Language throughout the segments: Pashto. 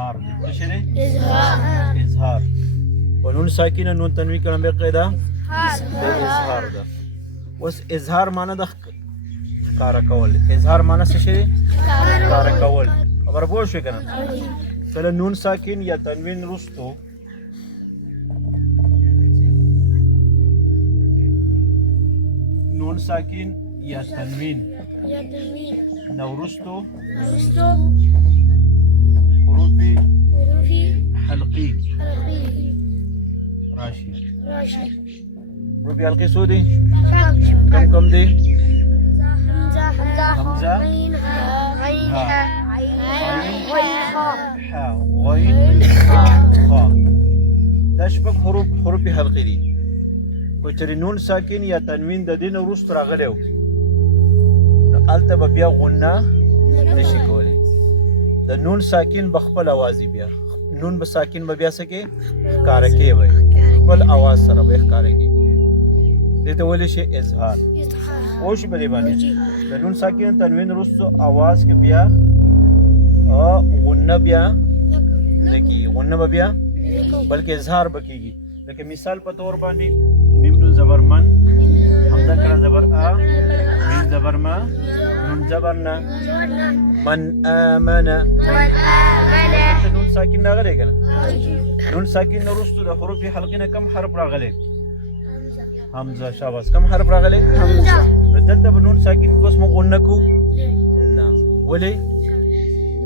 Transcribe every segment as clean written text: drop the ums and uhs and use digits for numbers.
اظهار دی څه شی دی إظهار اظهار ونون ساکنه نون تنوین کلمه به قاعده د اظهار ده اوس اظهار معنی د ښکارا کول اظهار معنی څه شی دی ښکارا کول خبر پوه شو کنه کله نون ساکن یا تنوین رستو نون ساکن یا تنوین يا تنوين نورستو رستو حروف وروفي حلقي حلقي راشي راشد حروف حلقي سودي فاق كم دي همزة همزة عين عين ها. عين غين خاء حا غين خا دا شپږ حروف حلقي دي کو چېرې نون ساکن یا تنوین د دې نه وروسته راغلی و نو هلته به بیا غنه نشي کولی د نون ساکن به خپل اواز بیا نون به ساکن به بیا څه کې ښکاره کوي به خپل اواز سره به یې ښکاره کوي دې ته ویلی شي اظهار إظهار پوه شي په دې باندې د نون ساکن تنوین وروسته اواز کې بیا غنه بیا نه کېږي غنه به بیا بلکې اظهار به کېږي لکه مثال په طور باندې میم نون زبر من حمزه کړه زبر ا میم زبر ما نون زبر نه من آمن من آمن نون ساکن راغلی که نه نون ساکن نه وروسته د حروف حلقې نه کم حرف راغلی حمزه شاباس کم حرف راغلی حمزة نو دلته به نون ساکن اوس موږ غنه کوو نه ولې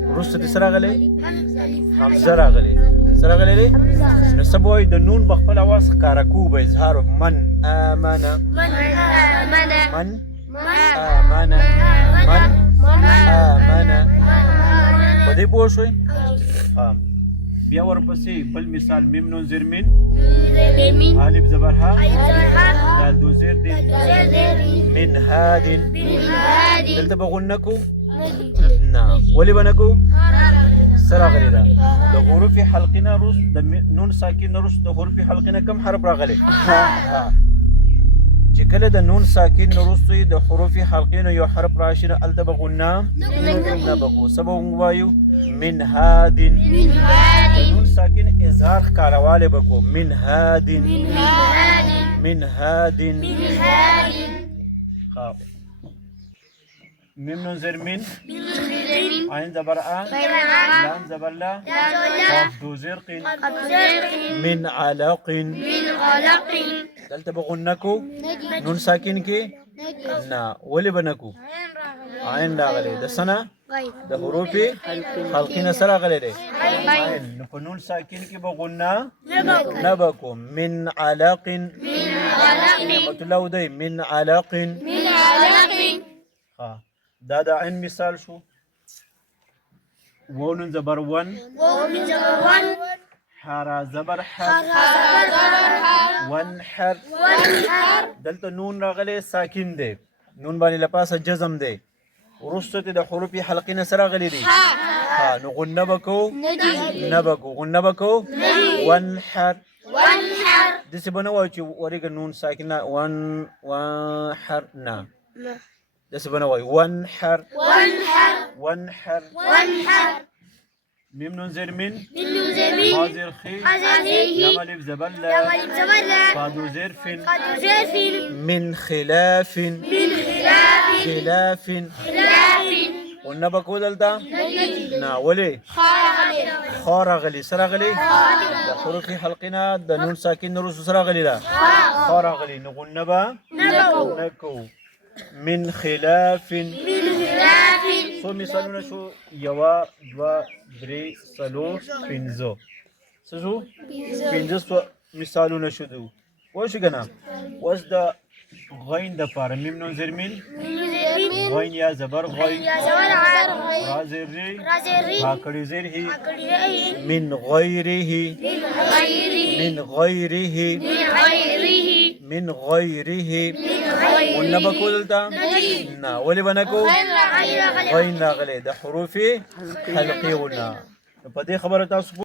وروسته دې څه راغلی حمزه راغلی څه راغلی دی نو څه به وایي د نون به خپل اواز ښکاره کوو به اظهار من آمن من آمن من آمن من آمن په دې پوه شوئ بیا ورپسې بل مثال میم نون زیر من من الف زبر ها زرها دال دو زیر دی من هادin هادي دلته به غنه کوو نه ولې به نه کوو څه راغلی ده د حروف حلقې نه وروسته د نون ساکن نه وروسته د حروف حلقې نه کوم حرف راغلی ها چې کله د نون ساکن نه وروسته د حروف حلقې نه یو حرف راشي نه هلته به غنه نه به کوو څه به ووایو من هادin من هادي د نون ساکن اظهار ښکاروالی به کوو من هادin من هادي من هادin من هادي ها میم نون زیر من من عین زبر آ بينما لام زبر لا لا قاف دو زیر قین أبزرق من علق من غلق دلته به غنه کوو نون ساکن کې نه ولې به نه کوو عین راغلی د څه نه د حروف حلقې نه څه راغلی دی عین نو په نون ساکن کې به غنه نه به کوو من علق نعمت الله ودی من علق من علق ها دا د عین مثال شو و نون زبر ون ومن زبر حرا زبر حر ونحر والحر دلته نون راغلی ساکن دی نون باندې لپاسه جزم دی وروسته د حروف حلقې نه څه راغلی دی ها نو غنه به کوو نه به کوو غنه به کوو ونحر والحر داسې به نه وایو چې ورېږه نون ساکنه ونحر نه داسې به نه وایو ونحر والحر ونحر والحر میم نون زیر من من زمين حاضر خي حزازيه لام الف زبر لا لام زبلا فادو زیر فن قد زرف من خلاف من خلاف خلاف خلاف غنه به کوو دلته نه ولې خالق خا راغلی څه راغلی د حروف حلقې نه د نون ساکن نه وروسته څه راغلی ده خا راغلی نو غنه به نبو نه کوو من خلاف من خلاف څو مثالونه شو یوه دوه درې څلور پنځه څه شو پنځه مثالونه شو دو پوه شو که نه اوس د غین دپاره میم نون زیر من غین یا زبر غین را زیر ری ها کړي زیر هی من غیره من غیره من غیره غنه به کوو دلته نه ولې به نه کوو غین راغلی د حروف حلقې غنه په دې خبره تاسو